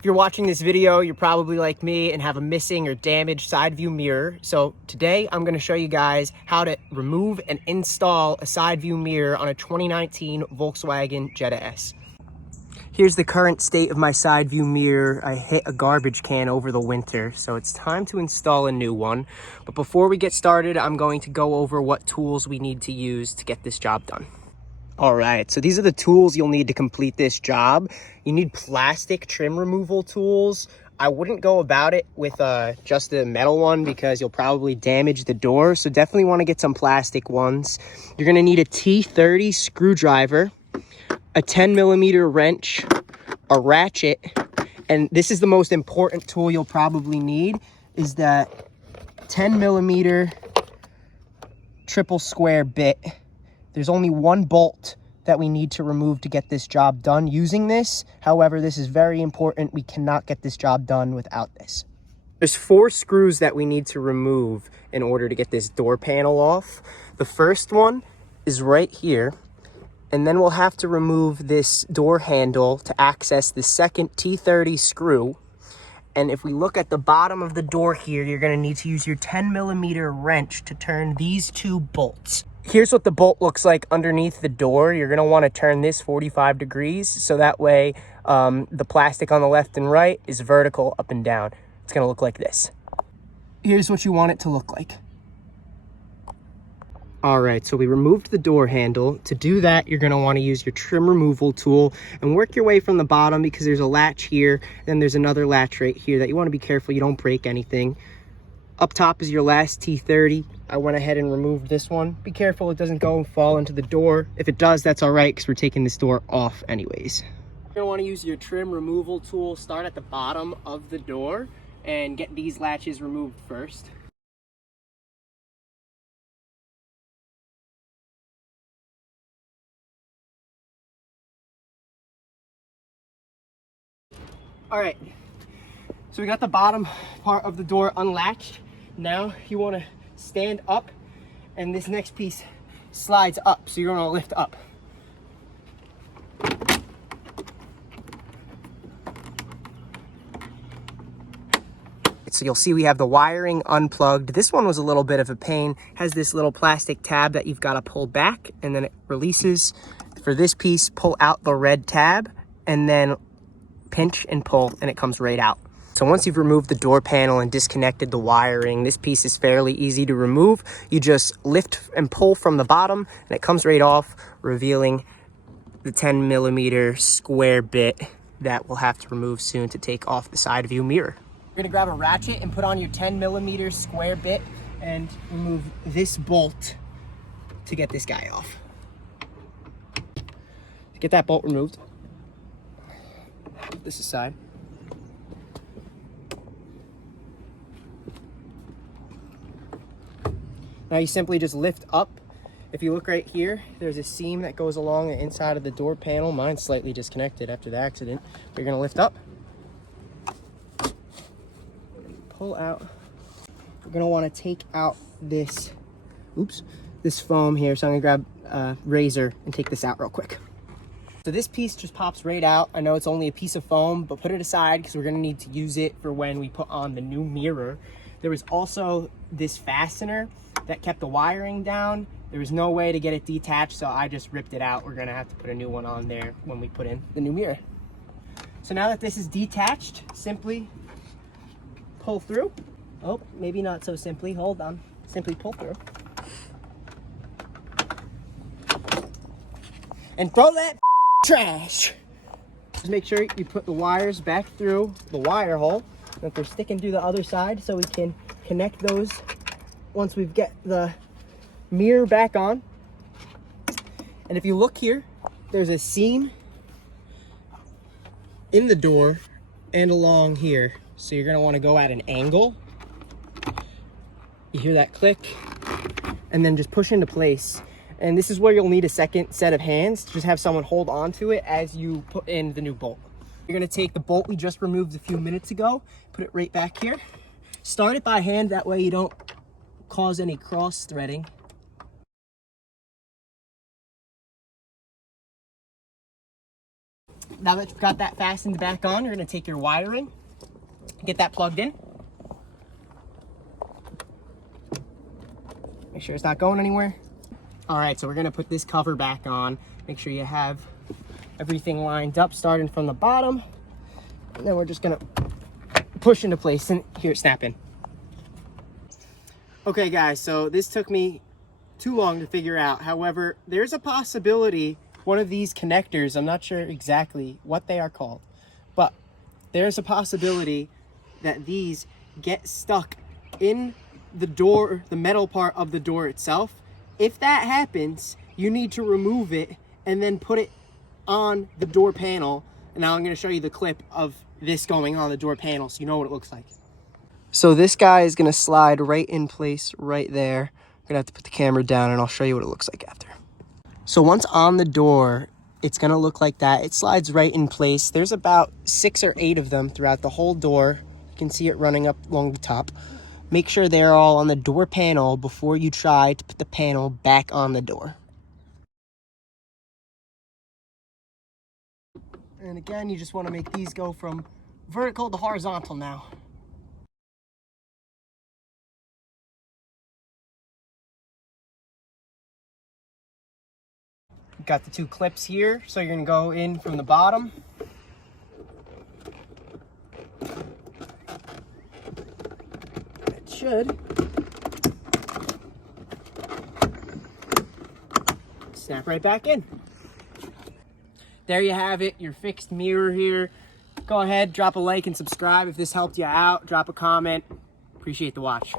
If you're watching this video, you're probably like me and have a missing or damaged side view mirror. So today I'm going to show you guys how to remove and install a side view mirror on a 2019 Volkswagen Jetta S. Here's the current state of my side view mirror. I hit a garbage can over the winter, so it's time to install a new one. But before we get started, I'm going to go over what tools we need to use to get this job done. All right, so these are the tools you'll need to complete this job. You need plastic trim removal tools. I wouldn't go about it with just the metal one because you'll probably damage the door. So definitely want to get some plastic ones. You're gonna need a T30 screwdriver, a 10mm wrench, a ratchet, and this is the most important tool you'll probably need, is that 10mm triple square bit. There's only one bolt that we need to remove to get this job done using this. However, this is very important. We cannot get this job done without this. There's 4 screws that we need to remove in order to get this door panel off. The first one is right here, and then we'll have to remove this door handle to access the second T30 screw. And if we look at the bottom of the door here, you're gonna need to use your 10mm wrench to turn these 2 bolts. Here's what the bolt looks like underneath the door. You're gonna wanna turn this 45 degrees, so that way the plastic on the left and right is vertical up and down. It's gonna look like this. Here's what you want it to look like. All right, so we removed the door handle. To do that, you're gonna wanna use your trim removal tool and work your way from the bottom, because there's a latch here, and there's another latch right here that you wanna be careful you don't break anything. Up top is your last T30. I went ahead and removed this one. Be careful it doesn't go and fall into the door. If it does, that's all right, because we're taking this door off anyways. You're gonna wanna use your trim removal tool. Start at the bottom of the door and get these latches removed first. All right, so we got the bottom part of the door unlatched. Now you wanna stand up, and this next piece slides up, so you're gonna lift up. So you'll see we have the wiring unplugged. This one was a little bit of a pain. Has this little plastic tab that you've got to pull back, and then it releases. For this piece, pull out the red tab, and then pinch and pull, and it comes right out. So once you've removed the door panel and disconnected the wiring, this piece is fairly easy to remove. You just lift and pull from the bottom, and it comes right off, revealing the 10mm square bit that we'll have to remove soon to take off the side view mirror. You're gonna grab a ratchet and put on your 10mm square bit and remove this bolt to get this guy off. Get that bolt removed. Put this aside. Now you simply just lift up. If you look right here, there's a seam that goes along the inside of the door panel. Mine's slightly disconnected after the accident. You're gonna lift up. Pull out. You're gonna wanna take out this, this foam here. So I'm gonna grab a razor and take this out real quick. So this piece just pops right out. I know it's only a piece of foam, but put it aside because we're gonna need to use it for when we put on the new mirror. There was also this fastener that kept the wiring down. There was no way to get it detached, so I just ripped it out. We're gonna have to put a new one on there when we put in the new mirror. So now that this is detached, simply pull through. Oh, maybe not so simply, hold on. Simply pull through. And throw that trash. Just make sure you put the wires back through the wire hole, that they're sticking to the other side, so we can connect those once we get the mirror back on. And if you look here, there's a seam in the door and along here. So you're gonna wanna go at an angle. You hear that click, and then just push into place. And this is where you'll need a second set of hands to just have someone hold on to it as you put in the new bolt. You're gonna take the bolt we just removed a few minutes ago, put it right back here. Start it by hand, that way you don't cause any cross threading. now that you've got that fastened back on, you're gonna take your wiring, get that plugged in. Make sure it's not going anywhere. All right, so we're gonna put this cover back on. Make sure you have everything lined up, starting from the bottom. And then we're just gonna push into place and here, snap in. Okay guys, so this took me too long to figure out. However, there's a possibility one of these connectors, I'm not sure exactly what they are called, but there's a possibility that these get stuck in the door, the metal part of the door itself. If that happens, you need to remove it and then put it on the door panel. And now I'm going to show you the clip of this going on the door panel so you know what it looks like. So this guy is going to slide right in place right there. I'm going to have to put the camera down and I'll show you what it looks like after. So once on the door, it's going to look like that. It slides right in place. There's about 6 or 8 of them throughout the whole door. You can see it running up along the top. Make sure they're all on the door panel before you try to put the panel back on the door. And again, you just want to make these go from vertical to horizontal now. Got the 2 clips here, so you're going to go in from the bottom. It should. Snap right back in. There you have it, your fixed mirror here. Go ahead, drop a like and subscribe if this helped you out. Drop a comment. Appreciate the watch.